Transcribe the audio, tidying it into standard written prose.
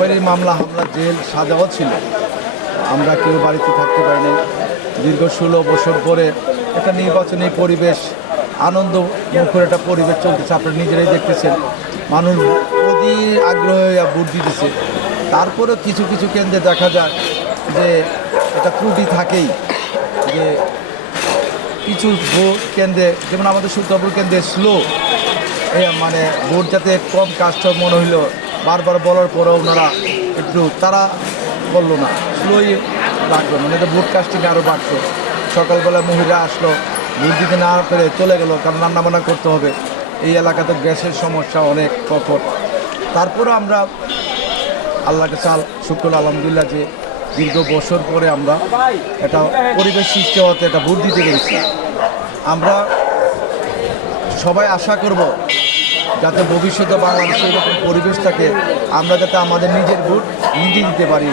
সবারই মামলা হামলা, জেল, সাজাও ছিল। আমরা কেউ বাড়িতে থাকতে পারিনি। দীর্ঘ 16 বছর পরে একটা নির্বাচনী পরিবেশ, আনন্দ মুখর একটা পরিবেশ চলতেছে। আপনারা নিজেরাই দেখতেছেন, মানুষ অতি আগ্রহে ভোট দিতেছে। তারপরেও কিছু কিছু কেন্দ্রে দেখা যায় যে একটা ত্রুটি থাকেই, যে কিছু ভোট কেন্দ্রে, যেমন আমাদের সুলতানপুর কেন্দ্রে স্লো, মানে ভোট যাতে কম কাজটা মনে হইলো, বারবার বলার পরেও ওনারা একটু তারা বললো না, স্লোই রাখলো, মানে তো ভোট কাজটিকে আরও বাড়তো। সকালবেলা মহিলা আসলো, ভোট দিতে না পেরে চলে গেলো, কারণ রান্নাবান্না করতে হবে। এই এলাকাতে গ্যাসের সমস্যা অনেক কঠোর। তারপরেও আমরা আল্লাহকে শুকর আলহামদুলিল্লাহ যে দীর্ঘ বছর পরে আমরা একটা পরিবেশ সৃষ্টি হতে একটা ভোট দিতে পেরেছি। আমরা সবাই আশা করব যাতে ভবিষ্যতে বাংলাদেশে এরকম পরিবেশ থাকে, আমরা যাতে আমাদের নিজের ভোট নিজে দিতে পারি।